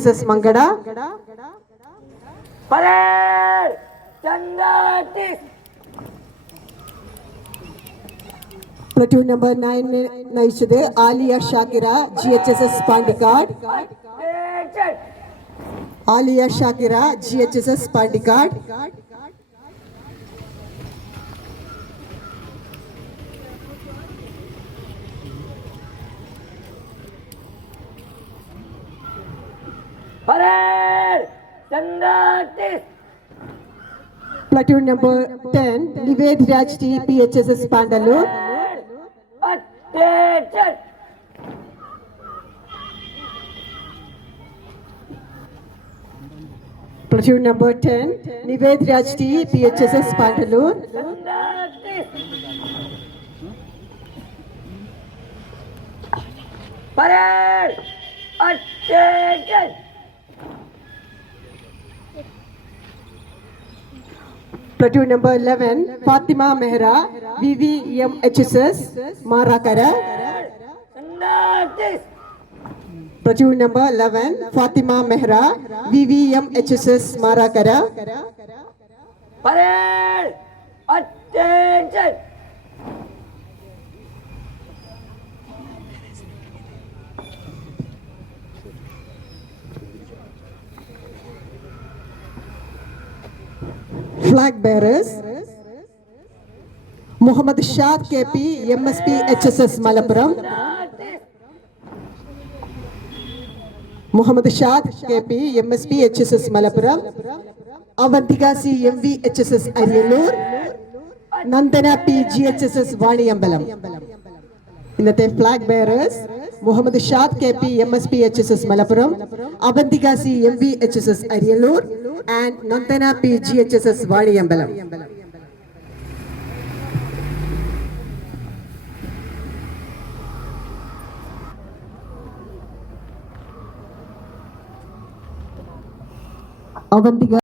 Mrs मंगड़ा parade Chandravati platoon number nine में नईचद Aliya Shakira GHSS Pandikkad Aliya Shakira GHSS Pandikkad Hooray! Sangatis! Platoon number 10, Nivedh Raj T, PHSS Pandalur. Attention! Platoon number 10, Nivedh Raj T, PHSS Pandalur. Parade! Attention! Platoon number 11, Fatima Mehra, VVMHSS, Marakara. Platoon number 11, Fatima Mehra, VVMHSS, Marakara. Parade! Attention! Flag bearers Muhammad Shad K P M S P H S S Malappuram Muhammad Shad K P M S P H S S Malappuram Avanthika C M V H S S Ariyannur Nandana P G H S S Vaniyambalam ഇന്നത്തെ flag bearers Muhammad Shad K P M S P H S S Malappuram Avanthika C M V H S S Ariyannur and Nandana P G H S S Vaniyambalam Avanthika